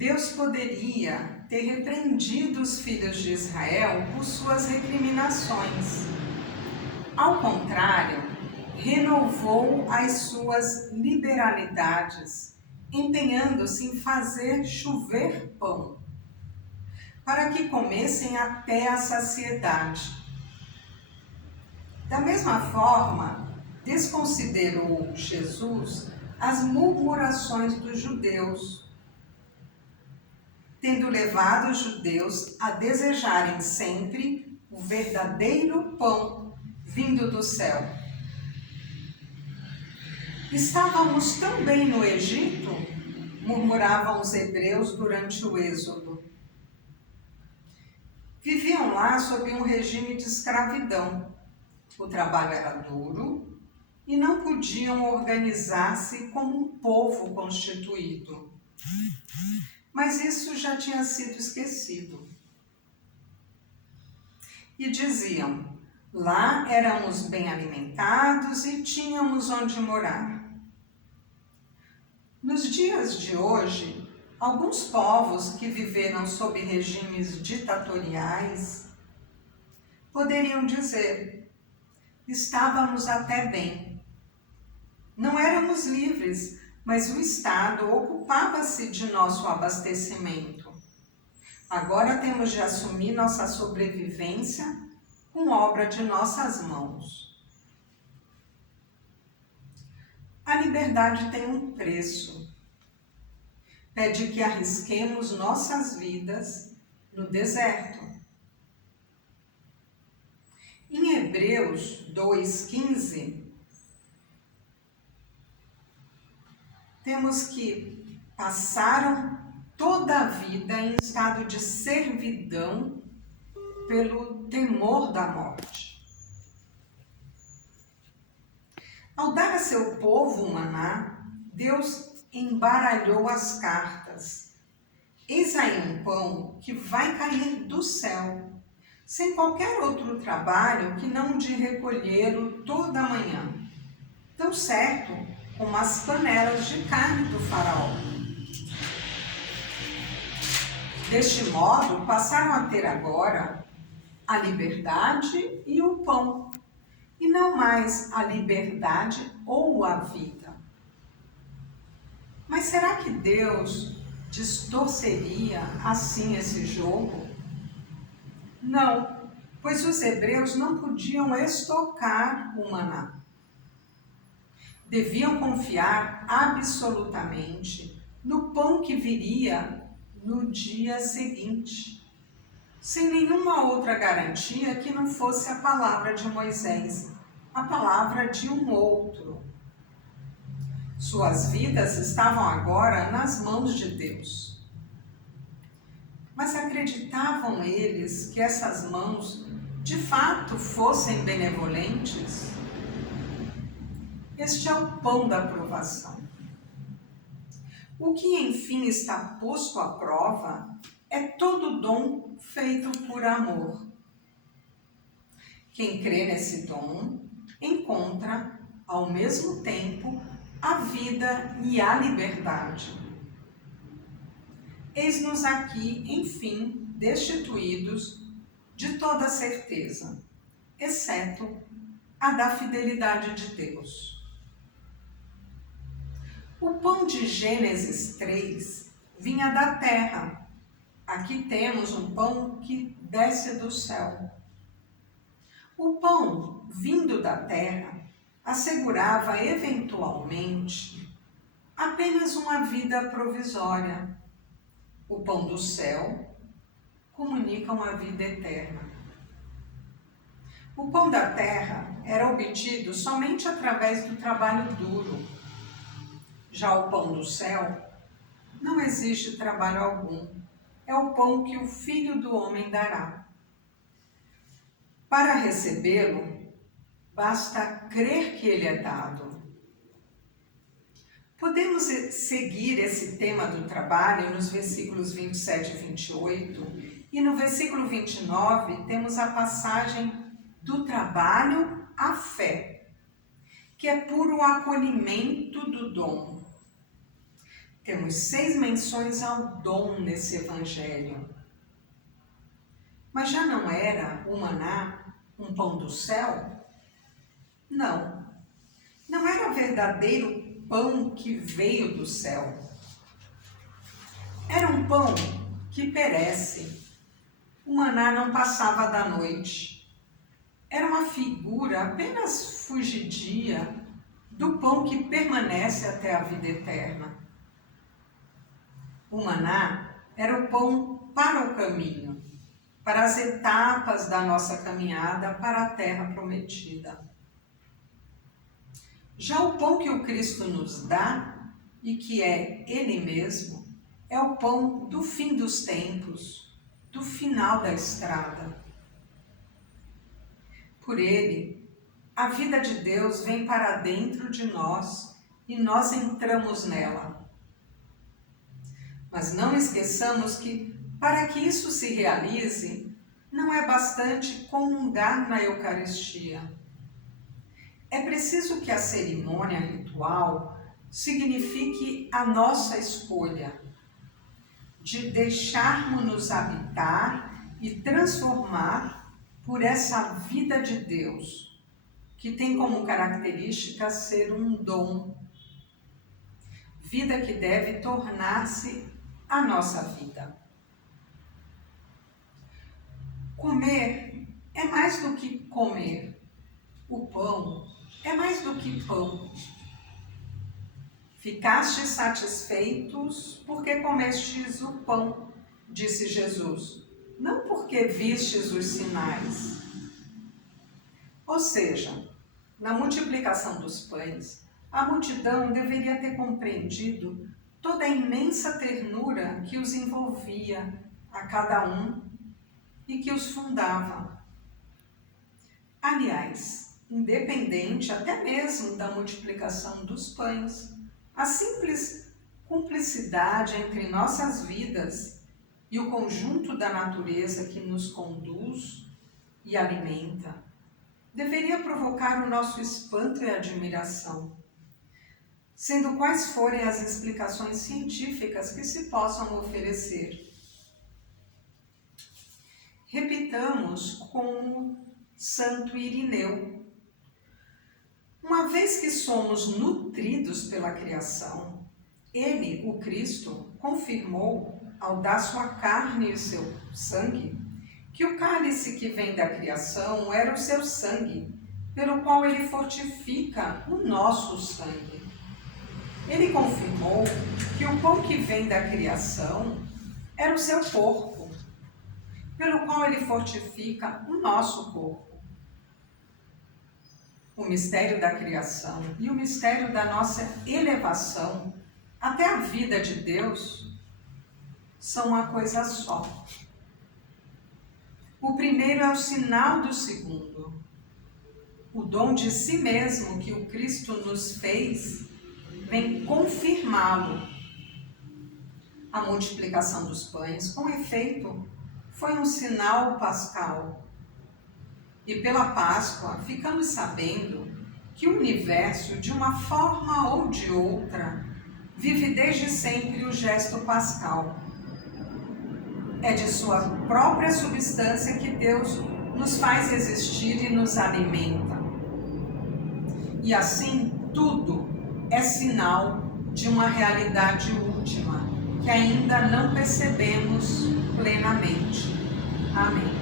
Deus poderia ter repreendido os filhos de Israel por suas recriminações. Ao contrário, renovou as suas liberalidades, empenhando-se em fazer chover pão, para que comessem até a saciedade. Da mesma forma, desconsiderou Jesus as murmurações dos judeus, tendo levado os judeus a desejarem sempre o verdadeiro pão vindo do céu. Estávamos tão bem no Egito, murmuravam os hebreus durante o êxodo. Viviam lá sob um regime de escravidão. O trabalho era duro e não podiam organizar-se como um povo constituído. Mas isso já tinha sido esquecido. E diziam: lá éramos bem alimentados e tínhamos onde morar. Nos dias de hoje, alguns povos que viveram sob regimes ditatoriais poderiam dizer: estávamos até bem. Não éramos livres, mas o Estado ocupava-se de nosso abastecimento. Agora temos de assumir nossa sobrevivência com obra de nossas mãos. A liberdade tem um preço. Pede que arrisquemos nossas vidas no deserto. Em Hebreus 2,15, temos que passaram toda a vida em estado de servidão pelo temor da morte. Ao dar a seu povo o maná, Deus embaralhou as cartas. Eis aí um pão que vai cair do céu, sem qualquer outro trabalho que não de recolhê-lo toda a manhã, tão certo como as panelas de carne do faraó. Deste modo, passaram a ter agora a liberdade e o pão, e não mais a liberdade ou a vida. Mas será que Deus distorceria assim esse jogo? Não, pois os hebreus não podiam estocar o maná. Deviam confiar absolutamente no pão que viria no dia seguinte, sem nenhuma outra garantia que não fosse a palavra de Moisés, a palavra de um outro. Suas vidas estavam agora nas mãos de Deus. Mas acreditavam eles que essas mãos de fato fossem benevolentes? Este é o pão da provação. O que enfim está posto à prova é todo dom feito por amor. Quem crê nesse dom encontra, ao mesmo tempo, a vida e a liberdade. Eis-nos aqui, enfim, destituídos de toda certeza, exceto a da fidelidade de Deus. O pão de Gênesis 3 vinha da terra. Aqui temos um pão que desce do céu. O pão vindo da terra assegurava eventualmente apenas uma vida provisória. O pão do céu comunica uma vida eterna. O pão da terra era obtido somente através do trabalho duro. Já o pão do céu, não existe trabalho algum. É o pão que o Filho do Homem dará. Para recebê-lo, basta crer que ele é dado. Podemos seguir esse tema do trabalho nos versículos 27 e 28, e no versículo 29 temos a passagem do trabalho à fé, que é puro acolhimento do dom. Temos 6 menções ao dom nesse evangelho. Mas já não era o maná um pão do céu? Não. Não era o verdadeiro pão que veio do céu. Era um pão que perece. O maná não passava da noite. Era uma figura apenas fugidia do pão que permanece até a vida eterna. O maná era o pão para o caminho, para as etapas da nossa caminhada para a terra prometida. Já o pão que o Cristo nos dá, e que é Ele mesmo, é o pão do fim dos tempos, do final da estrada. Por Ele, a vida de Deus vem para dentro de nós e nós entramos nela. Mas não esqueçamos que, para que isso se realize, não é bastante comungar na Eucaristia. É preciso que a cerimônia ritual signifique a nossa escolha de deixarmos-nos habitar e transformar por essa vida de Deus, que tem como característica ser um dom. Vida que deve tornar-se a nossa vida. Comer é mais do que comer. O pão é mais do que pão. Ficastes satisfeitos porque comestes o pão, disse Jesus, não porque vistes os sinais. Ou seja, na multiplicação dos pães, a multidão deveria ter compreendido toda a imensa ternura que os envolvia a cada um e que os fundava. Aliás, independente até mesmo da multiplicação dos pães, a simples cumplicidade entre nossas vidas e o conjunto da natureza que nos conduz e alimenta deveria provocar o nosso espanto e admiração, sendo quais forem as explicações científicas que se possam oferecer. Repitamos como Santo Irineu. Uma vez que somos nutridos pela criação, Ele, o Cristo, confirmou, ao dar sua carne e seu sangue, que o cálice que vem da criação era o seu sangue, pelo qual Ele fortifica o nosso sangue. Ele confirmou que o pão que vem da criação era o seu corpo, pelo qual Ele fortifica o nosso corpo. O mistério da criação e o mistério da nossa elevação até a vida de Deus são uma coisa só. O primeiro é o sinal do segundo. O dom de si mesmo que o Cristo nos fez vem confirmá-lo. A multiplicação dos pães, com efeito, foi um sinal pascal. E pela Páscoa ficamos sabendo que o universo, de uma forma ou de outra, vive desde sempre o gesto pascal. É de sua própria substância que Deus nos faz existir e nos alimenta. E assim, tudo é sinal de uma realidade última, que ainda não percebemos plenamente. Amém.